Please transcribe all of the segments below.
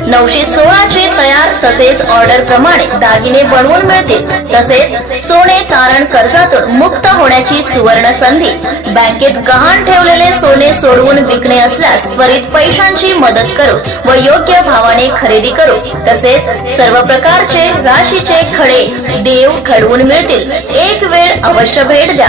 नऊशे सोळाचे तयार तसेच ऑर्डर प्रमाणे दागिने बनवून मिळतील तसेच सोने तारण कर्जातून मुक्त होण्याची सुवर्ण संधी बँकेत गहाण ठेवलेले सोने सोडवून विकणे असल्यास त्वरित पैशांची मदत करू व योग्य भावाने खरेदी करू. तसेच सर्व प्रकारचे राशीचे खडे देव घडवून मिळतील. एक वेळ अवश्य भेट द्या.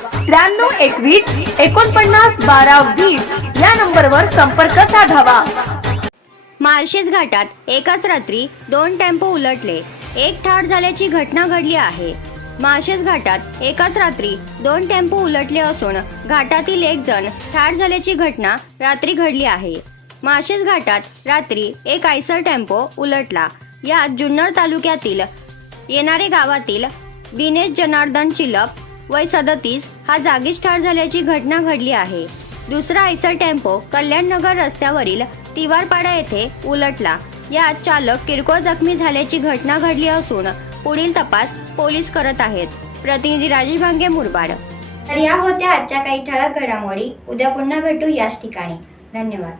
त्र्याण्णव एकवीस एकोणपन्नास बारा वीस या नंबरवर संपर्क साधावा. माळशेज घाटात एकाच रात्री दोन टेम्पो उलटले. एक ठार झाल्याची घटना घडली आहे. माळशेज घाटात एकाच रात्री दोन टेम्पो उलटले असून घाटातील एक जण ठार झाल्याची घटना रात्री घडली आहे. माळशेज घाटात रात्री एक आयसर टेम्पो उलटला. यात जुन्नर तालुक्यातील येणारे गावातील दिनेश जनार्दन चिलप वय सदतीस हा जागीच ठार झाल्याची घटना घडली आहे. दुसरा आयसर टेम्पो कल्याणनगर रस्त्यावरील तिवारपाडा येथे उलटला. यात चालक किरकोळ जखमी झाल्याची घटना घडली असून पुढील तपास पोलीस करत आहेत. प्रतिनिधी राजेश भांगे मुरबाड. तर या होत्या आजच्या काही ठळक घडामोडी. उद्या पुन्हा भेटू याच ठिकाणी. धन्यवाद.